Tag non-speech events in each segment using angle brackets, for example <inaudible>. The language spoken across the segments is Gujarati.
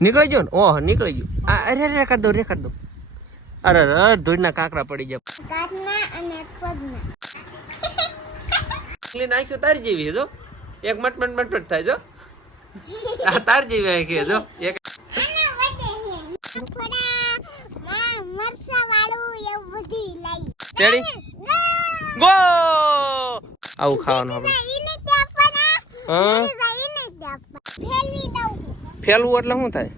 નીકળી ગયો ને? ઓહ નીકળી ગયો. આ અરે અરે કરી દો રે કરી દો. અરે અરે ધૂળના કાંકરા પડી જાય પગના. નાખ્યું તારી જેવી જો. એક મટમટ મટ થાય જો. આ તાર જેવી આખી જો. એક સ્ટેડી ગો! આવું ખાવાનું આપણે. પણ હા? ફેલવું એટલે શું થાય?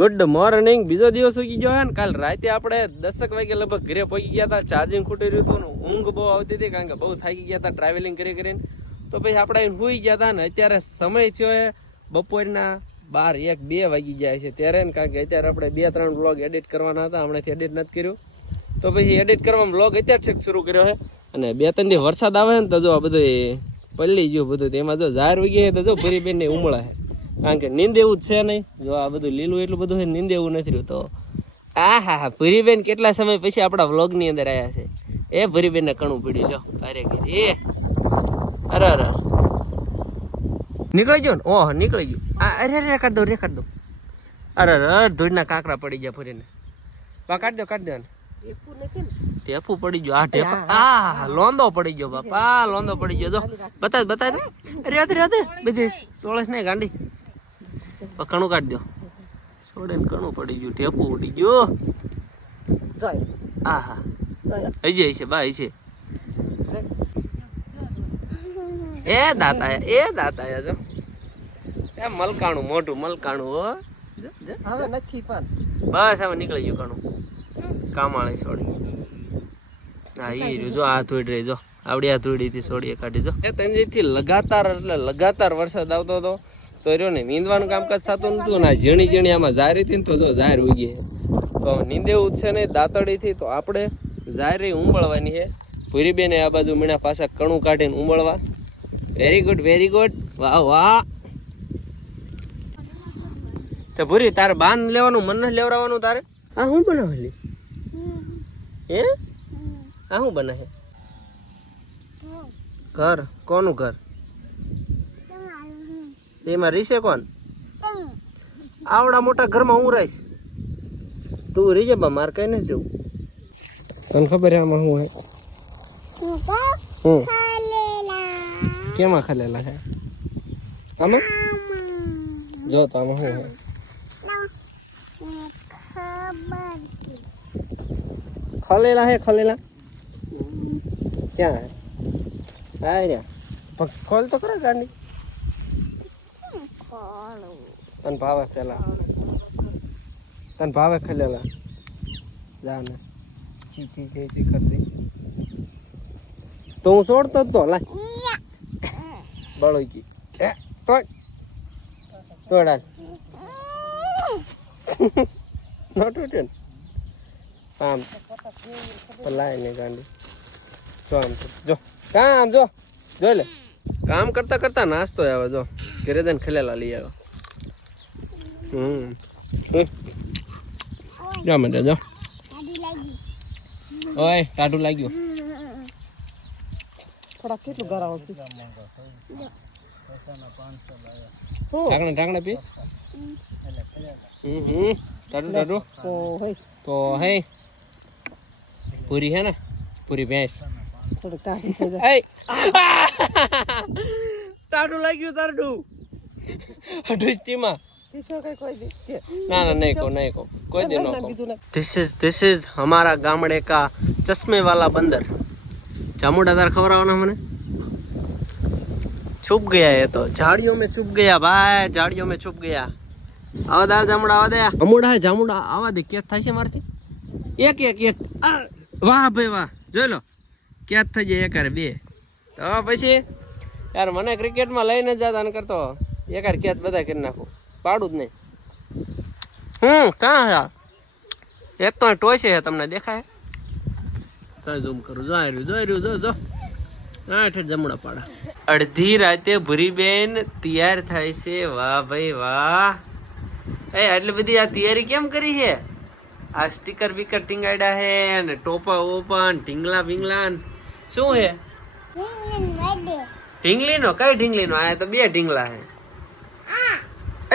ગુડ મોર્નિંગ બીજો દિવસ ઉગી ગયો હે ને. કાલ રાતે આપણે દસક વાગે લગભગ ઘરે પહોંચી ગયા હતા. ચાર્જિંગ ખૂટી રહ્યું હતું ઊંઘ બહુ આવતી હતી કારણ કે બહુ થાકી ગયા હતા ટ્રાવેલિંગ કરી કરીને. તો પછી આપણે સુઈ ગયા હતા ને અત્યારે સમય થયો હે બપોરના બાર એક બે વાગી જાય છે ત્યારે ને કારણ કે અત્યારે આપણે બે ત્રણ બ્લોગ એડિટ કરવાના હતા. હમણાંથી એડિટ નથી કર્યું. તો પછી એડિટ કરવામાં બ્લોગ અત્યારથી શરૂ કર્યો છે અને બે ત્રણ દી વરસાદ આવે ને તો જો આ બધું પલ્લી ગયું બધું. તેમાં જો ઝાર ઉગી તો જો ભરી બેન ને ઉમળા કારણ કે નીંદ એવું જ છે નહીં. જો આ બધું લીલું એટલું બધું છે નીંદ એવું નથી રહ્યું તો. આ હા હા ભૂરીબેન કેટલા સમય પછી આપણા વ્લોગની અંદર આવ્યા છે? એ ભરીબેન ને કણું પીડ્યું જો અરે એ. અરે અરે નીકળી ગયો ને? ઓહ નીકળી ગયું. આ અરે અરે કાઢ દો રે કાઢ દો અરે અરે ધૂળના કાંકરા પડી ગયા ફરીને બા કાઢ દો કાઢ દો ને ટેપું પડી ગયો. આ ટેપ આ લોંદો પડી ગયો બાપા લોંદો પડી ગયો. જો બતાય બતાય. અરે અરે અરે બધી ચોળસ નહીં ગાંડી. કણું કાઢ દો. ને કણું પડી ગયું ટેપુ ઉડી ગયો. આ હા હજી હશે બા હશે એ દાતા એ દાતા જો એ મલકાણું મોટું મલકાણું હો. હવે નથી પણ. બસ હવે નીકળી ગયું કણું. કામાળી સોડી. હા ઈ રહ્યું જો આ થોડી રહી જો. આવડી આ થોડી થી સોડીએ કાઢી જો. એ ત્રણથી લગાતાર એટલે લગાતાર વરસાદ આવતો હતો. તો રહ્યો ને નીંદવાનું કામકાજ થતું નતું ને આ ઝીણી ઝીણી આમાં જારી હતી ને તો જો જાર ઉગી તો નીંદે છે ને દાંતડીથી તો આપણે જારી ઉંબળવાની છે. ભૂરી બેને આ બાજુ મીણા પાછા કણું કાઢીને ઉંબળવા. વેરી ગુડ વેરી ગુડ વાહ વાહ. તો ભૂરી તારે બાંધ લેવાનું મન નથી લેવડાવવાનું તારે? આ શું બનાવેલી હે? આ શું બને છે ઘર કોનું ઘર? એમાં રીસે કોણ? આવડા મોટા ઘરમાં હું રહીશ. તું રીજે બા મારે કઈ નથી જવું. તને ખબર છે આમાં શું હે હું? કેમાં ખલેલા છે? આમાં? જો તો આમાં હું હે ખલેલા હે ખલેલા. ક્યાં હે? હા રહ્યા. ખોલ તો ખરા ગાંડી. તને ભાવે પેલા? તન ભાવે ખલેલા? જાને. ચી ચી ચી ચી કરતી? તો હું છોડતો તો લાય. બળોઈ ગઈ એ તોડ તોડાલ નો તૂટે ને આમ. લાય ને ગાંડી. જો આમ જો. કામ જો. જોઈ લે. કામ કરતા કરતા નાસ્તો આવે જો. ઘરે જઈને ખલેલા લઈ આવ્યો. હમ. જા મને જો. ઓય ટાટું લાગ્યું. થોડા કેટલું ગરાવો છે? ઢાંકણા ઢાંકણા પી. હમ હમ. ટાટું ટાટું તો હે. પૂરી હે ને? પૂરી ભેંસ. થોડું ટાઢું થઈ જાય. <laughs> <laughs> ટાઢું લાગ્યું તારડું. અઢુસ્તીમાં ના ના નહીં કો નહીં કો કોઈ દી ધીસ ઇઝ ધીસ ઇઝ હમારા ગામડે કા ચશ્મે વાલા બંદર. જામુડા તાર આવે મને? છુપ ગયા એ તો. ઝાડીઓ મેં છુપ ગયા ભાઈ ઝાડીઓ મેં છુપ ગયા. આવા દા જામુડા આવા દે. અમુડા જામુડા આવા દે. કેસ થાય છે મારથી? એક એક એક. વાહ ભાઈ વાહ. જોઈ લો. કેસ થઈ જાય એક હારે બે. તો પછી યાર મને ક્રિકેટમાં લઈને જ જતા કરતો એક હારે કેચ બધા કરી નાખું. પાડું જ નહીં. હમ ક્યાં હા? એક તો ટોય છે તમને દેખાય. તો ઝૂમ કરું. જો રહ્યું જો રહ્યું જો જો. આઠ જમણા પાડા. અડધી રાતે ભૂરીબેન તૈયાર થાય છે. વાહ ભાઈ વાહ. એ આટલી બધી આ તૈયારી કેમ કરી છે આ સ્ટીકર બીકર ટીંગાડ્યા હે ને ટોપા ઓપન ટીંગલા બિંગલા શું હે? ઢીંગલીનો? ઢીંગલી નો કઈ ઢીંગલી નો આ તો બે ઢીંગલા હે.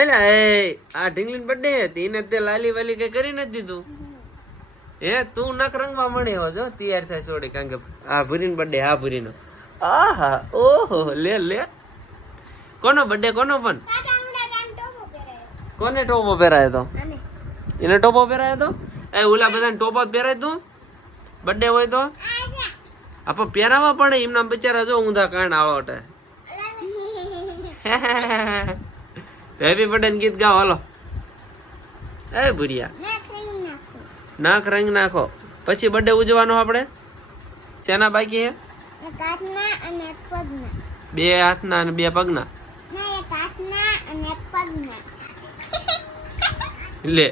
એટલે એ આ ઢીંગલીન બર્થડે હતી. એને તે લાલી વાલી કઈ કરી નથી દીધું? હે તું નખ રંગવા મળી હો જો તૈયાર થાય છોડી કારણ કે આ ભૂરીનો બર્થડે હા ભૂરીનો. આહા ઓહો લે લે. કોનો બર્થડે કોનો પણ? કાન ટોપો પહેરાયો તો? એને ટોપો પહેરાયો તો? એ ઓલા બધાને ટોપો જ પહેરાય તું? બર્થડે હોય તો? આપો પહેરાવા પડે એમના બિચારા જો ઊંધા કાન આળોટે હેપી બર્થડે ગીત ગાઓ હાલો એ ભૂરિયા નાખ નાક રંગ નાખો પછી બર્થડે ઉજવાનો આપણે શેના બાકી હે બે હાથના અને બે પગના લે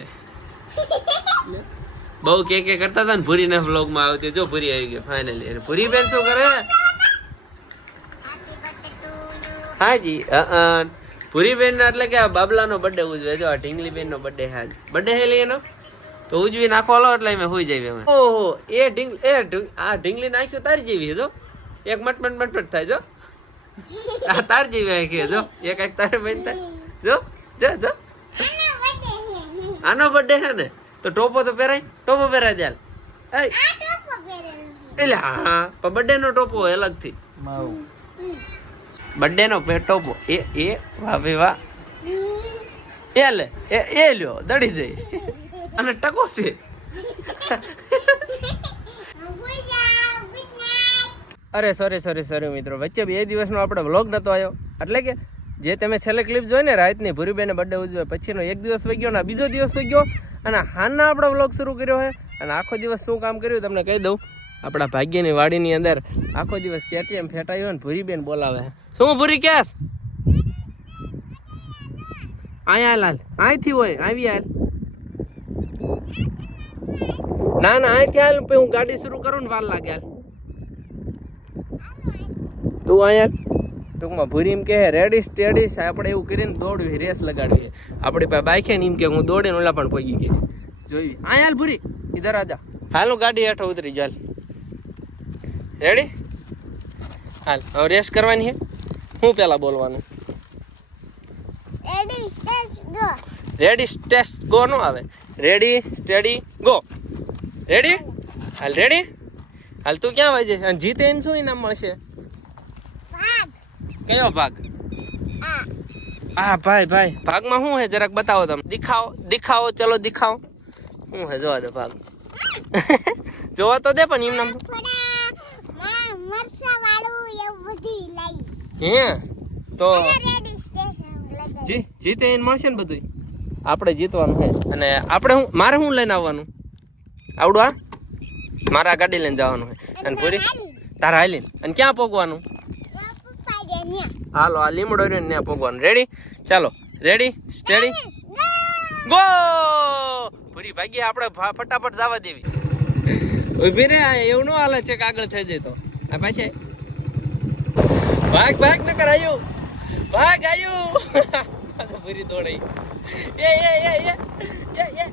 બહુ કે કે કરતા હતા ને ભૂરી ના વ્લોગમાં આવતી જો ભૂરી આવી ગઈ ફાઇનલી અને ભૂરી બેન શું કરે? હાજી ભૂરી બેન એટલે કે આ બાબલાનો બર્થડે ઉજવે. જો આ ઢીંગલી બેન નો બર્થડે હાજ બર્થડે હે લઈ એનો? તો ઉજવી નાખો લો એટલે અમે હોઈ જઈએ અમે. ઓહો એ ઢીંગ એ આ ઢીંગલી નાખ્યું તારી જેવી જો. એક મટમટ મટમટ થાય જો. આ તાર જેવી ગઈ જો. એક એક તારે બેન થાય જો જો જો. આનો બર્થડે છે ને? તો ટોપો તો પહેરાય? ટોપો પહેરાય દે એટલે હા પણ બર્થડે નો ટોપો હોય અલગથી. બર્થડે નો ટોપો. એ એ વાહ ભાઈ વાહ. એ લે એ એ લ્યો દડી જઈ. અને ટકો છે. અરે સોરી સોરી સોરી મિત્રો. વચ્ચે બે દિવસનો આપણે વ્લોગ નતો આવ્યો એટલે કે જે તમે છેલ્લે ક્લિપ જોઈ ને રાતની ભૂરીબેને બર્થડે ઉજવે પછીનો એક દિવસ વહી ગયો ને બીજો દિવસ વહી ગયો અને હાલના આપણે વ્લોગ શરૂ કર્યો છે અને આખો દિવસ શું કામ કર્યું તમને કહી દઉં. આપણા ભાગ્યની વાડીની અંદર આખો દિવસ કેટીએમ ફેટાયો ને ભૂરીબેન બોલાવે શું ભૂરી કેસ અહીંયા લાલ. અહીંથી હોય, આવી હાલ ના ના અહીંથી હાલ હું ગાડી શરૂ કરું ને વાર લાગે તું અહીંયા ટૂંકમાં ભૂરી એમ કહે રેડી સ્ટેડી આપણે એવું કરીને દોડવી રેસ લગાડવી આપણી પાસે બાઈક ને એમ કે હું દોડીને ઓલા પણ પગી ગઈશ જોઈ હા હાલ ભૂરી. ઇધર આજા હાલ હું ગાડી હેઠો ઉતરી ચાલ રેડી હાલ હવે રેસ કરવાની છે. હું પેલા બોલવાનું? Ready stage go ready steady go નો આવે. રેડી સ્ટેડી ગો રેડી હાલ રેડી હાલ તું ક્યાં વાજે અને જીતે એને શું ઇનામ મળશે? કયો ભાગ? આ. હા ભાઈ ભાઈ. ભાગમાં શું હે? જરાક બતાવો તમે. દિખાવો દેખાવો ચલો દિખાવો. શું હે? જોવા દે ભાગ. <laughs> જોવા તો દે પણ એમ નામ હે? તો જી. જીતે એને મળશે ને બધું આપણે જીતવાનું છે અને આપણે હું મારે શું લઈને આવવાનું? આવડું આ મારા ગાડી લઈને જવાનું છે અને પૂરી? તારા હાલીને. અને ક્યાં ન્યા હાલો આ લીમડો રહ્યો ને ત્યાં પોગવાનું રેડી ચાલો. રેડી સ્ટેડી ગો પૂરી ભાગી આપણે ફટાફટ જવા દેવી. ઊભી રે એવું ન હાલે છે કે આગળ થઈ જાય તો. આ પાછી ભાગ ભાગ ન કરાયો ભાગ આયુ. <laughs> પૂરી દોડાઈ. એ એ એ એ એ એ.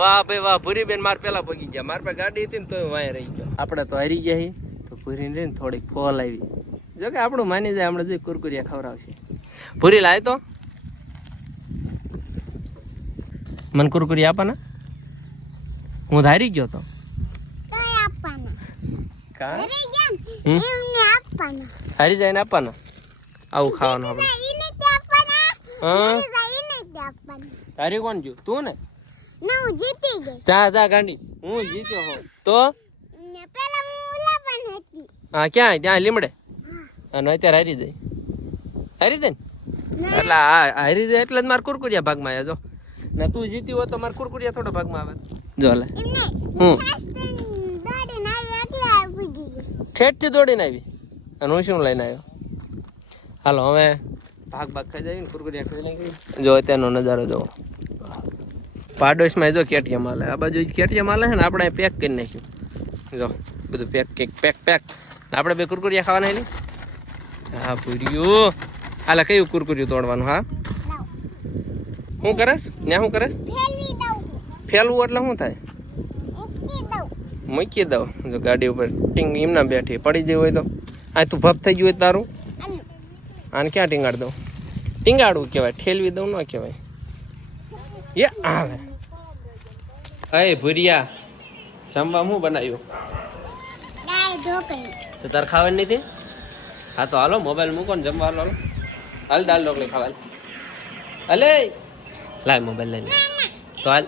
વાહ ભાઈ વાહ ભૂરી બેન માર પેલા પગી ગયા. માર પાસે ગાડી હતી ને તો વાય રહી ગયો. આપણે તો હારી ગયા હી. તો ભૂરી ને થોડીક ફોલ આવી. જો કે આપણું માની જાય હમણાં જોઈ કુરકુરિયા ખવડાવશે. ભૂરી લાય તો. મને કુરકુરી આપવાના? હું ધારી ગયો તો. હારી જાય ને આપવાના. આવું ખાવાનું આપણે. તારી કોણ જો તું ને? ચા ચા જા જા ગાંડી. હું જીત્યો હો તો હા ક્યાં? ત્યાં લીમડે? અને અત્યારે હારી જાય. હારી જાય ને? એટલે હા હારી જાય એટલે જ મારે કુરકુરિયા ભાગમાં આવ્યા જો. ને તું જીતી હોય તો મારે કુરકુરિયા થોડો ભાગમાં આવે. જો લે હું ઠેઠથી દોડીને આવી. અને હું શું લઈને આવ્યો? હાલો હવે ભાગ ભાગ ખાઈ જાય ને કુરકુરિયા ખાઈ લઈ જો અત્યારનો નજારો જોવો. પાડોશમાં જો કેટીએમ હાલે. આ બાજુ કેટીએમ હાલે છે ને આપણે પેક કરી નાખ્યું. જો બધું પેક કેક પેક પેક આપણે બે કુરકુરિયા ખાવાના એની. હા પૂર્યું આલા કયું કુરકુર્યું તોડવાનું હા? શું કરસ? ત્યાં શું કરસ? ફેલવું એટલે શું થાય? મૂકી દઉં. દઉં જો ગાડી ઉપર ટીંગ એમના બેઠી પડી જઈ હોય તો. આ તું ભપ થઈ ગયું હોય તારું? આને ક્યાં ટીંગાડ દઉં? ટીંગાડવું કહેવાય ઠેલવી દઉં ન કહેવાય. એ આવે અય ભૂરિયા જમવા હું બનાવ્યું? તો તાર ખાવાની નથી? હા, તો હાલો મોબાઈલ મૂકો ને જમવા હાલો, હાલ. દાલ ઢોકળી ખાવા અલે લાય મોબાઈલ લઈને. તો હાલ.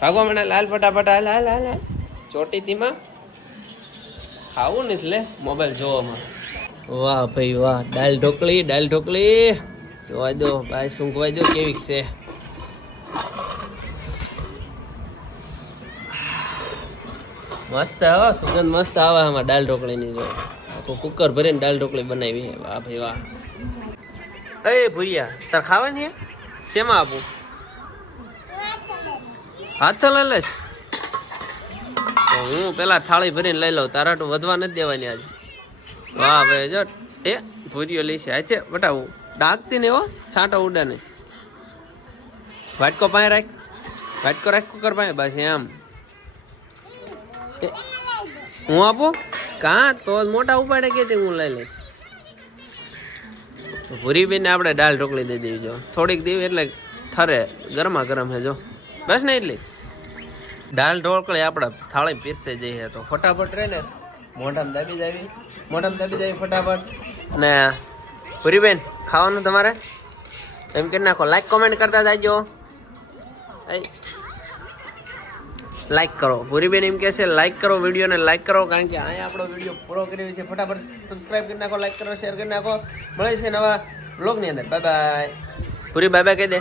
ભાગવા મને, લાલ ફટાફટ, હાલ હાલ હાલ હાલ. ચોટી તીમાં ખાવું ને એટલે મોબાઈલ જોવામાં વાહ ભાઈ વાહ દાલ ઢોકળી દાલ ઢોકળી. જોવા દો, ભાઈ સૂંઘવાઈ દો, કેવી છે? મસ્ત હો, સુગંધ મસ્ત આવે આમાં દાલ ઢોકળીની જો આખું કુકર ભરીને દાળ ઢોકળી બનાવી. વાહ ભાઈ વાહ. એ ભૂરિયા, તાર ખાવાની શેમાં આપું? હાથ લઈ લઈશ. હું પેલા થાળી ભરીને લઈ લઉં. તારા તો વધવા નથી દેવાની આજે. વાહ ભાઈ, જો. એ ભૂરીઓ લઈશ આ છે બટાવું ડાકતી ને હો, છાંટો ઉડે ને વાટકો પાસે રાખ. વાટકો રાખ કુકર પાસે, બસ એમ. હું આપું? કાં તો મોટા ઉપાડે કે તે હું લઈ લઈશ? તો ભૂરી બેને આપણે દાળ ઢોકળી દઈ દેવી જો. થોડીક દેવી એટલે ઠરે ગરમા ગરમ હે જો. બસ ને એટલી? દાળ ઢોકળી આપણે થાળી પીરસે જઈએ તો. ફટાફટ રહે ને. મોઢામાં દાબી જાવી મોઢામાં દાબી જાવી ફટાફટ. અને ભૂરીબેન ખાવાનું તમારે? એમ કરી નાખો. લાઈક કોમેન્ટ કરતા જાજો. લાઈક કરો. ભૂરીબેન એમ કહે છે લાઈક કરો વિડીયોને લાઈક કરો. કારણ કે અહીંયા આપણો વીડિયો પૂરો કર્યો છે. ફટાફટ સબસ્ક્રાઇબ કરી નાખો લાઈક કરો શેર કરી નાખો. મળે છે નવા બ્લોગની અંદર. બાય બાય પૂરી બાય બાય કહી દે.